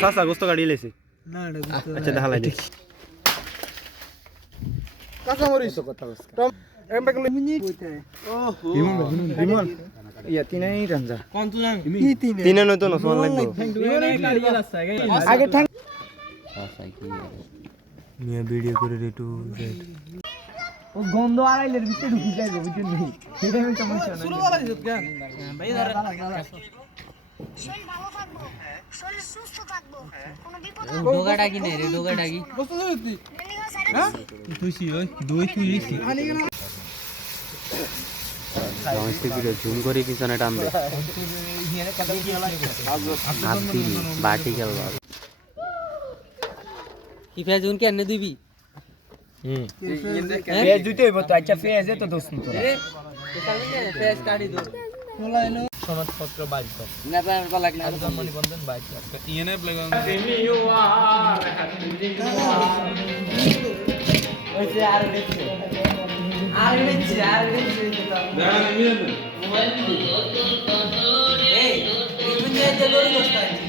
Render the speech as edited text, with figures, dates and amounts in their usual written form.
সাসা গোস্ত কাটিয়ে লেছি না আচ্ছা দেখা লাগে কাঁচা মরিচ কথা বলছ টম এমবাক মিনিট ওহো বিমল ইয়া তিনাই রাঞ্জা কোন তুই কি তিনে নতুন ওসমান লাগবে আগে ঠ্যাং নিয়ে ভিডিও করে রেটু ও গন্ধ আড়াইলের ভিতরে ঢুকে যাবে বুঝছেন নি সেটা আমি সমস্যা না শুরু করা দিত কেন ভাই ধরে শরীর ভালো থাকবো শরীর সুস্থ থাকবো কোনো বিপদ ডোগাটা কি নেই রে ডোগাটা কি বস্তু দিতি হ্যাঁ তুইছি ওই দুই তুইছি নমস্তে ভিডিও জুম করে পিছনে টানবে হাতি বাটি গেল কি ফেজুন কে এনে দিবি ফেজ দিতে হইব তো আচ্ছা ফেজ এ তো দোস্ত তো রে ফেজ কাটি দো বলাইলো সনদপত্র বাইক না পার লাগলে মনি বন্ধন বাইক ইএনএফ লাগান ওইছে আর গেছে মোবাইল এই রিপন যে দৌড় বসতা